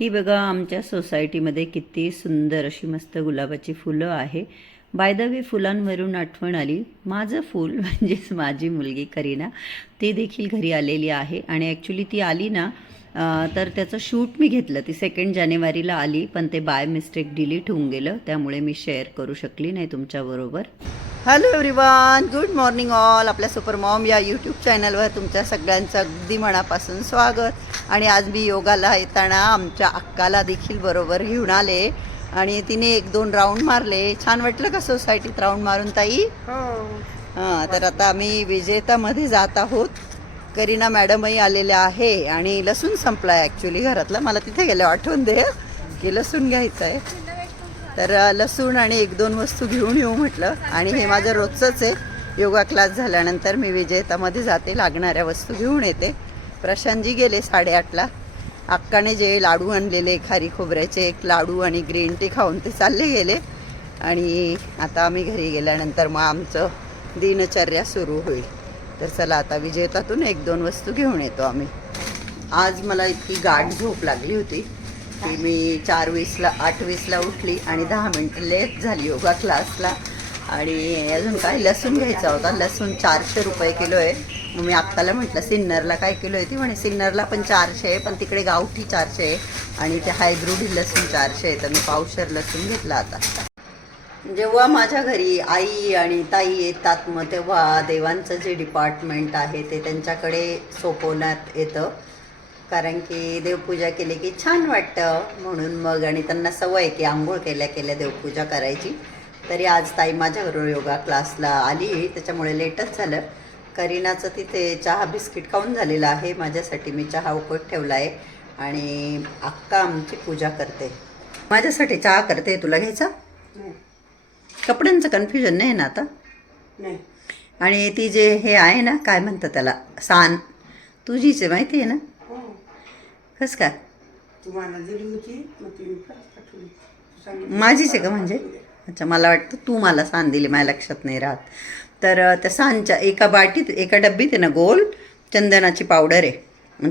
ही बघा आमच्या सोसायटीमध्ये किती सुंदर अशी मस्त गुलाबाची फुलं आहे. बाय द वे फुलांवरून आठवण आली. माझं फूल म्हणजेच माझी मुलगी करीना ती देखील घरी आलेली आहे. आणि ॲक्च्युली ती आली ना तर त्याचं शूट मी घेतलं. ती सेकंड जानेवारीला आली पण ते बाय मिस्टेक डिलीट होऊन गेलं. त्यामुळे मी शेअर करू शकली नाही तुमच्याबरोबर hello everyone good morning all आपल्या सुपर मॉम या यूट्यूब चॅनलवर तुमच्या सगळ्यांचं अगदी मनापासून स्वागत. आणि आज मी योगाला येताना आमच्या अक्काला देखील बरोबर घेऊन आले. आणि तिने एक दोन राऊंड मारले. छान वाटलं का सोसायटीत राऊंड मारून ताई? हां. तर आता आम्ही विजेतामध्ये जात आहोत. करीना मॅडमही आलेल्या आहे आणि लसूण संपला आहे ॲक्च्युली घरातला. मला तिथे गेलं आठवून दे. की लसूण घ्यायचं आहे तर लसूण आणि एक दोन वस्तू घेऊन येऊ म्हटलं. आणि हे माझं रोजचंच आहे. योगा क्लास झाल्यानंतर मी विजेतामध्ये जाते. लागणाऱ्या वस्तू घेऊन येते. प्रशांतजी गेले साडेआठला. अक्काने जे लाडू आणलेले खारी खोबऱ्याचे एक लाडू आणि ग्रीन टी खाऊन ते चालले गेले. आणि आता आम्ही घरी गेल्यानंतर मग आमचं दिनचर्या सुरू होईल. तर चला आता विजेतातून एक दोन वस्तू घेऊन येतो आम्ही. आज मला इतकी गाठ झोप लागली होती. की मी चार वीसला आठ वीसला उठली आणि दहा मिनटं लेट झाली योगा क्लासला. आणि अजून काय लसूण घ्यायचा होता. लसूण चारशे रुपये किलो आहे. मग मी आत्ताला म्हटलं सिन्नरला काय किलो आहे ती? म्हणे सिन्नरला पण चारशे आहे पण तिकडे गावठी चारशे आहे आणि ते हायब्रिड लसूण चारशे आहे. तर मी पावशर लसूण घेतला आता. जेव्हा माझ्या घरी आई आणि ताई येतात मग तेव्हा देवांचं जे डिपार्टमेंट आहे ते त्यांच्याकडे सोपवण्यात येतं. कारण की देवपूजा केली की छान वाटतं. म्हणून मग आणि त्यांना सवय की आंघोळ केल्या केल्या देवपूजा करायची. तरी आज ताई माझ्याबरोबर योगा क्लासला आली. त्याच्यामुळे लेटच झालं. करीनाचं तिथे चहा बिस्किट खाऊन झालेलं आहे. माझ्यासाठी मी चहा उकट ठेवला आहे. आणि अक्का आमची पूजा करते. माझ्यासाठी चहा करते. तुला घ्यायचा? कपड्यांचं कन्फ्युजन नाही ना आता? नाही. आणि ती जे हे आहे ना काय म्हणतात त्याला? सान. तुझीच माहिती आहे ना? कस काय? तुम्हाला दिली होती मग तुम्ही परत पाठवली सांगितलं. माझीच आहे का म्हणजे? अच्छा मला वाटतं तू मला सान दिली माझ्या लक्षात नाही राहत. तर त्या सानच्या एका बाटीत एका डब्बीत आहे ना गोल चंदनाची पावडर आहे.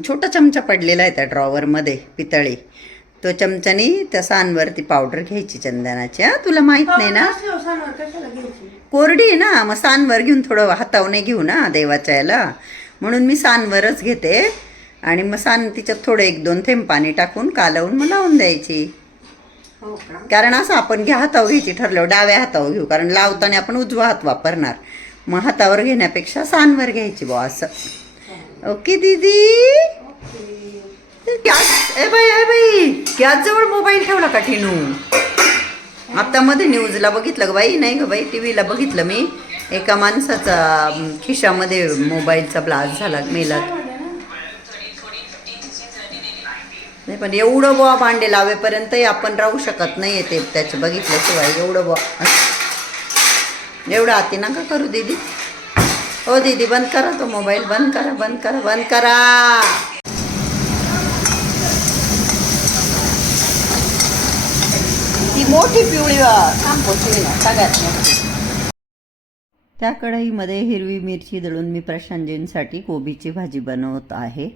छोटा चमचा पडलेला आहे त्या ड्रॉवरमध्ये पितळी. तो चमच्यानी त्या सानवरती पावडर घ्यायची चंदनाची. हा तुला माहीत नाही ना? घ्यायची? कोरडी आहे ना मग सानवर घेऊन थोडं हातावने घेऊ ना देवाच्या याला. म्हणून मी सानवरच घेते. आणि मग सान तिच्यात थोडं एक दोन थेंब पाणी टाकून कालवून मग लावून द्यायची. हो कारण असं आपण घ्या हातावर घ्यायची ठरल्यावर डाव्या हातावर घेऊ. कारण लावताना आपण उजवा हात वापरणार. मग हातावर घेण्यापेक्षा सानवर घ्यायची बुवा असं. ओके दीदी? गॅस ए बाई ए बाई गॅस जवळ मोबाईल ठेवला का ठिनू आता मध्ये न्यूजला बघितलं ग बाई नाही ग बाई टी व्हीला बघितलं मी. एका माणसाचा खिशामध्ये मोबाईलचा ब्लास्ट झाला मेला नाही पण एवढं बुवा भांडे लावेपर्यंतही आपण राहू शकत नाही ते त्याचं बघितल्याशिवाय एवढं बुवा. एवढं आती नका करू दीदी. हो दीदी बंद करा तो मोबाईल बंद करा बंद करा बंद करा. ती मोठी पिवळी थांब ना सगळ्यात मोठी. त्या कढईमध्ये हिरवी मिरची दळून मी प्रशांतजींसाठी कोबीची भाजी बनवत आहे.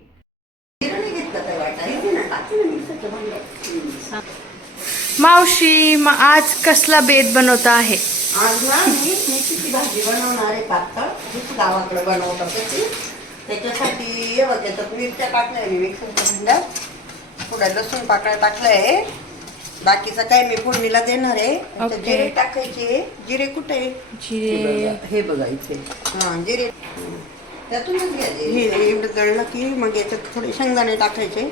मावशी मग आज कसला बेत बनवता आहे? आज ना मी मेथीची भाजी बनवणार आहे पातळ. हीच गावाकडे बनवतात त्याची त्याच्यासाठी हे बघ त्याच्यात मिरच्या टाकल्या मी मिक्सरच्या भांड्यात. थोड्या लसूण पाकळ्या टाकलंय बाकीचं काय मी फोडणीला देणार आहे. त्याच्यात. जिरे टाकायचे. जिरे कुठे? जिरे. हे बघायचे हा जिरे. त्यातूनच घ्या हे. दळलं की मग याच्यात थोडे शेंगदाणे टाकायचे.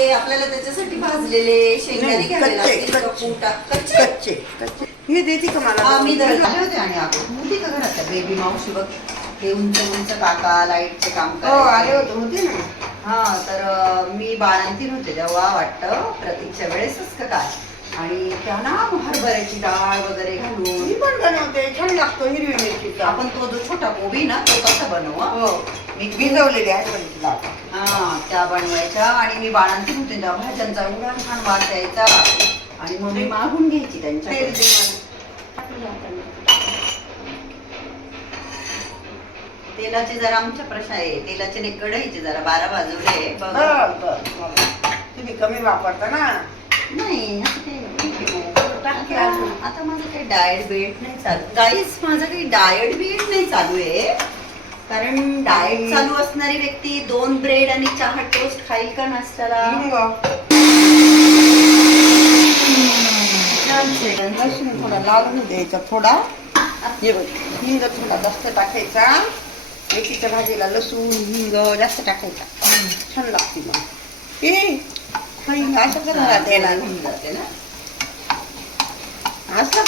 ते आपल्याला त्याच्यासाठी भाजलेले शेंगदाणे नाही, घ्यावे कच्चे, लागतील. कच्चे. कुटा- कच्चे? कच्चे कच्चे. हे देते का मला? हा, मी दळले होते आणि अगं होती का घरात बेबी मावशी? बघ ते उंच उंच काका लाईटचे काम हो आले. होते होते ना. हा तर मी बाळंतीन होते तेव्हा वाटतं प्रतीकच्या वेळेसच का काय आणि त्या ना हरभऱ्याची डाळ वगैरे घालून मी पण बनवते छान लागतो हिरवी मिरचीचा आपण तो जो छोटा कोबी ना तो कसा बनवू हं? हो मी भिजवलेली आहे पण तिला आता. हा त्या बनवायच्या आणि मी बाळंतीन होते तेव्हा भाज्यांचा एवढा छान वास यायचा आणि मग मी मागून घ्यायची तेल त्यांच्या दे मला. तेलाचे जरा आमच्या प्रश्न आहे तेलाचे नाही कढईचे जरा बारा वाजवले बघ बरं, बरं, बरं. कमी वापरता ना नाही असं काही आता. आता माझं काही डाएट बिएट नाही चालू. गाईस माझं काही डाएट बिएट नाही चालू आहे. कारण डाएट. चालू असणारी व्यक्ती दोन ब्रेड आणि चहा टोस्ट खाईल का नाश्त्याला? हिंग लसूण थोडा होऊ द्यायचा थोडा. हिंग थोडा जास्त टाकायचा. मेथीच्या भाजीला लसूण हिंग जास्त टाकायचा. छान लागते मग. ए हा हिंग असं कसं राहते ना. होऊन जाते ना. असं.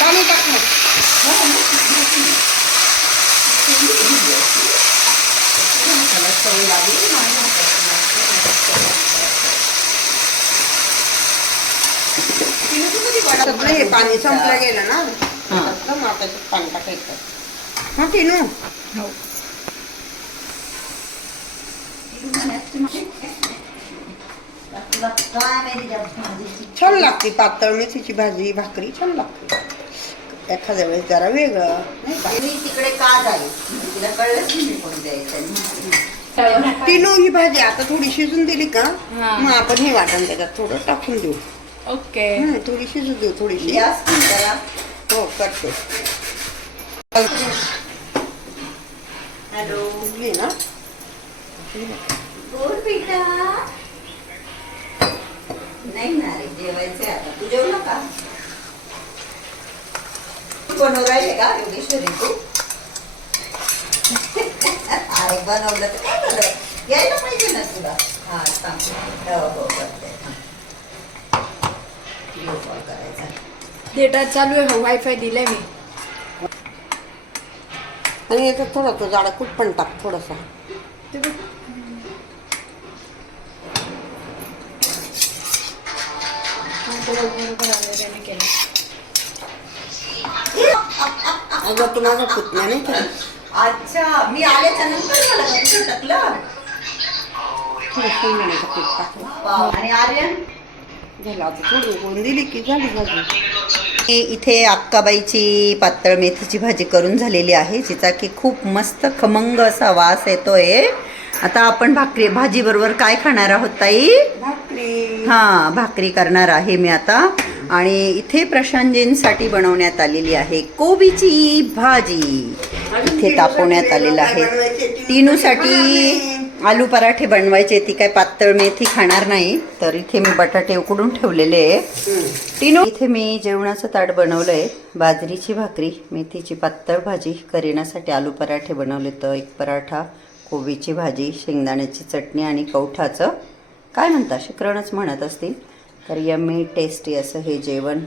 पाणी सगळं हे पाणी संपलं गेलं ना. हा. त्याच्यात पाणी टाकायचं. हा टिनू? छान लागते पातळ मेथीची भाजी भाकरी छान लागते एखाद्या वेळेस जरा वेगळं. नाही तिकडे का जाईल तिला कळलंच नाही मी कोण द्यायचं टिनू ही भाजी आता थोडी शिजून दिली का. मग आपण हे वाटण त्याच्यात थोडं टाकून देऊ. ओके. थोडी शिजू देऊ थोडीशी. हो करतो. हॅलो. ना? बोल बेटा नाही ना रे जेवायचंय आता. तू जेवला का? तू बनवू राहिले का योगेश्वरी तू? अरे बनवलं तर काय झालं यायला पाहिजे ना तुला. हा सांग हो हो करते व्हिडिओ कॉल करायचा. डेटा चालू आहे वायफाय दिलाय मी. आणि याच्यात थोडा तो जाडा कूट पण टाक थोडासा. ते बघ. हा, तो बरोबर केलं. अगं तू माझा पुतण्या नाही का अच्छा मी आल्याच्यानंतर मला टाकलं. आणि आर्यन झालं आता थोडी दिली की झाली भाजी इथे अक्काबाईची पातळ मेथीची भाजी करून झालेली आहे जिचा की खूप मस्त खमंग असा वास येतोय आता आपण भाकरी भाजी बरोबर काय खाणार आहोत ताई? भाकरी. हा भाकरी करणार आहे मी आता. आणि इथे प्रशांतजींसाठी बनवण्यात आलेली आहे कोबीची भाजी. इथे तापवण्यात आलेलं आहे. टीनूसाठी आलू पराठे बनवायचे ती काय पातळ मेथी खाणार नाही. तर इथे मी बटाटे उकडून ठेवलेले आहे. टिनू इथे मी जेवणाचं ताट बनवलंय. बाजरीची भाकरी मेथीची पातळ भाजी करीनासाठी आलू पराठे बनवले तर एक पराठा कोबीची भाजी शेंगदाण्याची चटणी आणि कवठाचं. काय म्हणता शिकरणच म्हणत असतील. तर यम्मी टेस्टी असं हे जेवण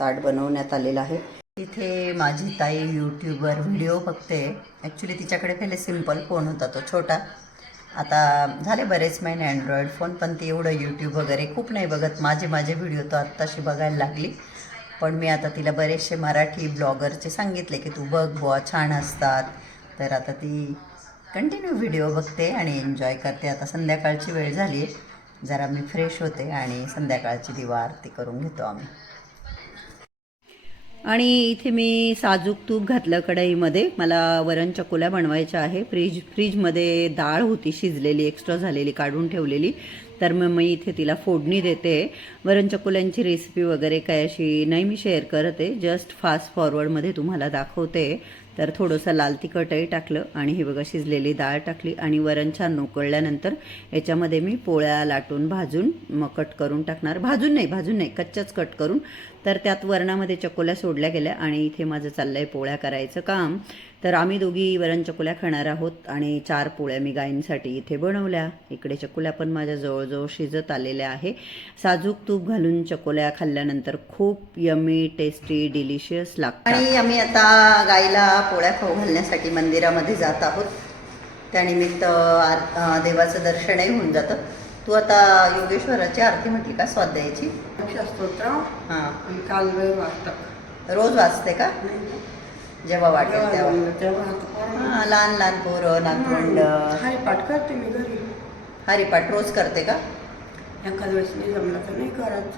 ताट बनवण्यात आलेलं आहे. तिथे माझी ताई यूट्यूबवर व्हिडिओ बघते. ॲक्च्युली तिच्याकडे पहिले सिंपल फोन होता तो छोटा. आता झाले बरेच महिने अँड्रॉइड फोन पण ती एवढं यूट्यूब वगैरे खूप नाही बघत. माझे माझे व्हिडिओ तो आत्ताशी बघायला लागली. पण मी आता तिला बरेचसे मराठी ब्लॉगरचे सांगितले की तू बघ बुवा छान असतात. तर आता ती कंटिन्यू व्हिडिओ बघते आणि एन्जॉय करते. आता संध्याकाळची वेळ झाली आहे. जरा मी फ्रेश होते आणि संध्याकाळची दिवा आरती करून घेतो आम्ही. आणि इथे मी साजूक तूप घातलं कढईमध्ये. मला वरण चकोल्या बनवायच्या आहे. फ्रीज फ्रीजमध्ये डाळ होती शिजलेली एक्स्ट्रा झालेली काढून ठेवलेली. तर मग मी इथे तिला फोडणी देते. वरण चकोल्यांची रेसिपी वगैरे काय अशी नाही मी शेअर करते. जस्ट फास्ट फॉरवर्डमध्ये तुम्हाला दाखवते. तर थोडंसं लाल तिखटही टाकलं आणि हे बघा शिजलेली डाळ टाकली आणि वरण छान उकळल्यानंतर याच्यामध्ये मी पोळ्या लाटून भाजून मग कट करून टाकणार. भाजून नाही भाजून नाही कच्च्याच कट करून. तर त्यात वरणामध्ये चकोल्या सोडल्या गेल्या आणि इथे माझं चाललं आहे पोळ्या करायचं काम. तर आम्ही दोघी वरण चकोल्या खाणार आहोत आणि चार पोळ्या मी गायींसाठी इथे बनवल्या. इकडे चकोल्या पण माझ्या जवळजवळ शिजत आलेल्या आहे. साजूक तूप घालून चकोल्या खाल्ल्यानंतर खूप यमी टेस्टी डिलिशियस लागतात. आणि आम्ही आता गाईला पोळ्या खाऊ घालण्यासाठी मंदिरामध्ये जात आहोत. त्यानिमित्त आर- देवाचं दर्शनही होऊन जातं. तू आता योगेश्वराची आरती म्हटली का स्वाध्यायाची? स्तोत्र हां. काल रोज वाचते का? जेव्हा वाटेल तेव्हा. लहान लहान पोरं नातवंड. हाय पाठ करते मी घरी. हरिपाठ रोज करते का? एखाद्या वेळेस नाही जमलं तर नाही करत.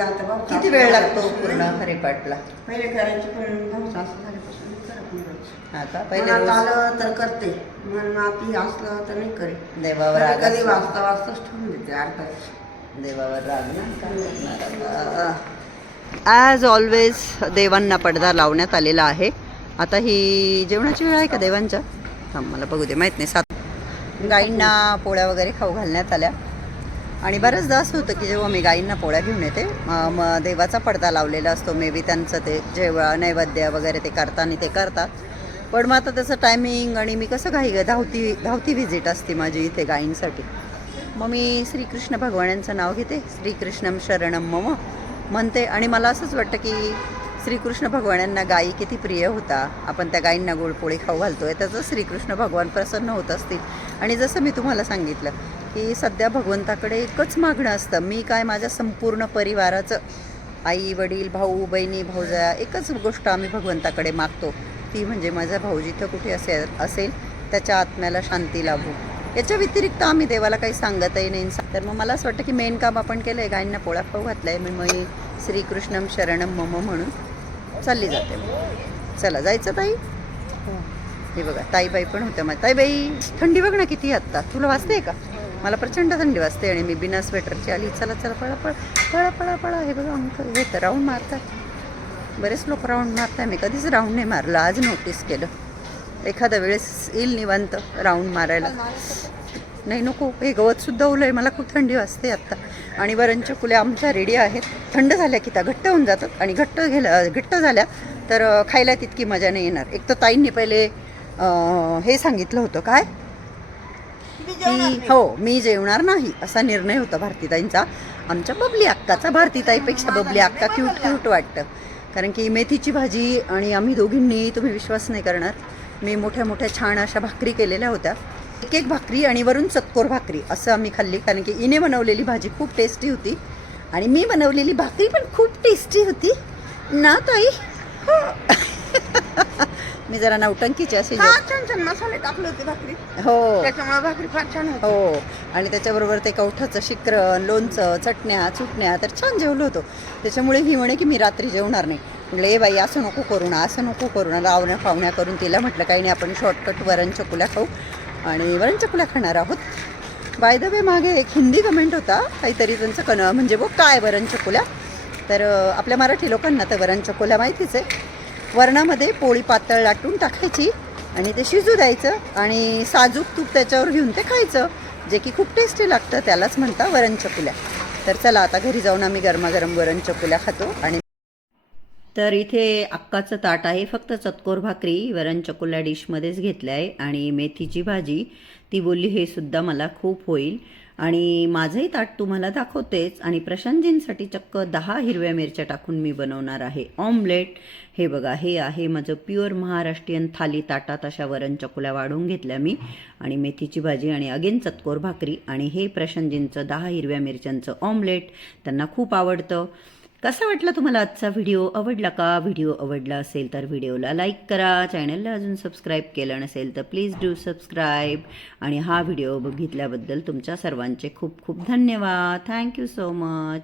आता किती वेळ लागतो पूर्ण हरिपाठला? पहिले करायची पण हा का पहिले मनात रोज आलं तर करते. मन माती असलं तर नाही करे देवावर राग कधी असतो. वाचता वाचताच ठेवून देते अर्धा देवावर राग ना ॲज ऑलवेज देवांना पडदा लावण्यात आलेला आहे. आता ही जेवणाची वेळ आहे का देवांच्या? थांब मला बघू दे माहीत नाही. सात गाईंना पोळ्या वगैरे खाऊ घालण्यात आल्या. आणि बऱ्याचदा असं होतं की जेव्हा मी गाईंना पोळ्या घेऊन येते म- मग देवाचा पडदा लावलेला असतो. मे बी त्यांचं ते जेव्हा नैवेद्य वगैरे ते करताना ते करतात. पण मग आता त्याचं टायमिंग आणि मी कसं घाई धावती धावती व्हिजिट असते माझी इथे गाईंसाठी मग मी श्रीकृष्ण भगवानांचं नाव घेते. श्रीकृष्णम शरणम मम म्हणते. आणि मला असंच वाटतं की श्रीकृष्ण भगवानांना गायी किती प्रिय होता. आपण त्या गायींना गोडपोळी खाऊ घालतोय. त्याचं श्रीकृष्ण भगवान प्रसन्न होत असतील. आणि जसं मी तुम्हाला सांगितलं की सध्या भगवंताकडे एकच मागणं असतं. मी काय माझ्या संपूर्ण परिवाराचं आई वडील भाऊ बहिणी भाऊजा एकच गोष्ट आम्ही भगवंताकडे मागतो. ती म्हणजे माझा भाऊ जिथं कुठे असेल असेल त्याच्या आत्म्याला शांती लाभू. याच्या व्यतिरिक्त आम्ही देवाला काही सांगतही नाही. तर मग मला असं वाटतं की मेन काम आपण केलं आहे गायींना पोळा खाऊ घातला आहे मी मी श्रीकृष्णम शरणम मम म्हणून चालली जाते. चला जायचं ताई? हे बघा ताईबाई पण होत्या मग ताईबाई थंडी बघ ना किती आत्ता. तुला वाजते का? मला प्रचंड थंडी वाजते आणि मी बिना स्वेटरची आली. चला चला पळा पळा पळा पळा पळा. हे बघा अंकल हे तर राऊंड मारतात. बरेच लोक राऊंड मारताय. मी कधीच राऊंड नाही मारलं. आज नोटीस केलं. एखाद्या वेळेस येईल निवांत राऊंड मारायला. नाही नको. हे गवतसुद्धा ओलं आहे मला खूप थंडी वाजते आत्ता आणि वरणच्या कुल्या आमच्या रेडी आहेत. थंड झाल्या की त्या घट्ट होऊन जातात. आणि घट्ट गेल्या घट्ट झाल्या तर खायला तितकी मजा नाही येणार. एक तर ताईंनी पहिले हे सांगितलं होतं. काय? की हो मी जेवणार नाही असा निर्णय होता भारतीताईंचा. आमच्या बबली अक्काचा भारतीताईपेक्षा बबली अक्का क्यूट क्यूट वाटतं. कारण की मेथीची भाजी आणि आम्ही दोघींनी तुम्ही विश्वास नाही करणार. मी मोठ्या मोठ्या छान अशा भाकरी केलेल्या होत्या. एक एक भाकरी आणि वरून चक्कोर भाकरी असं आम्ही खाल्ली. कारण की इने बनवलेली भाजी खूप टेस्टी होती. आणि मी बनवलेली भाकरी पण खूप टेस्टी होती. ना ताई? हो. मी जरा नौटंकीची अशी हा छान छान. मसाले टाकले होते भाकरी. हो. त्याच्यामुळे भाकरी फार छान होती. हो. आणि त्याच्याबरोबर ते कवठाचं शिकरण लोणचं चटण्या चुटण्या तर छान जेवलो होतो. त्याच्यामुळे ही म्हणे की मी रात्री जेवणार नाही. म्हटलं ए बाई असं नको करू ना असं नको करू ना. लावण्या पावण्या करून तिला म्हटलं काही नाही आपण शॉर्टकट वरण चकुल्या खाऊ. आणि वरण चकुल्या खाणार आहोत. बाय द वे मागे एक हिंदी कमेंट होता काहीतरी त्यांचं कन म्हणजे बघ काय वरण चकुल्या? तर अं, आपल्या मराठी लोकांना तर वरण चकुल्या माहितीच आहे. वरणामध्ये पोळी पातळ लाटून टाकायची आणि ते शिजू द्यायचं आणि साजूक तूप त्याच्यावर घेऊन ते खायचं. जे की खूप टेस्टी लागतं त्यालाच म्हणता वरण चकुल्या. तर चला आता घरी जाऊन आम्ही गरमागरम वरण चकुल्या खातो आणि तर इथे अक्काचं ताट आहे फक्त चतकोर भाकरी वरण चकुल्या डिशमध्येच घेतलं आहे आणि मेथीची भाजी ती बोलली हे सुद्धा मला खूप होईल. आणि माझंही ताट तुम्हाला दाखवतेच. आणि प्रशांतजींसाठी चक्क दहा हिरव्या मिरच्या टाकून मी बनवणार आहे. ऑमलेट हे बघा हे आहे माझं प्युअर महाराष्ट्रीयन थाली ताटात अशा वरण चकुल्या वाढून घेतल्या मी. आणि मेथीची भाजी आणि अगेन चतकोर भाकरी आणि हे प्रशांतजींचं दहा हिरव्या मिरच्यांचं ऑमलेट त्यांना खूप आवडतं. कसा वाटला तुम्हाला आजचा व्हिडिओ? आवडला का? व्हिडिओ आवडला असेल तर व्हिडिओला लाईक करा. चॅनलला अजून सबस्क्राईब केलं नसेल तर प्लीज डू सबस्क्राईब आणि हा व्हिडिओ बघितल्याबद्दल तुमच्या सर्वांचे खूप खूप धन्यवाद. Thank you so much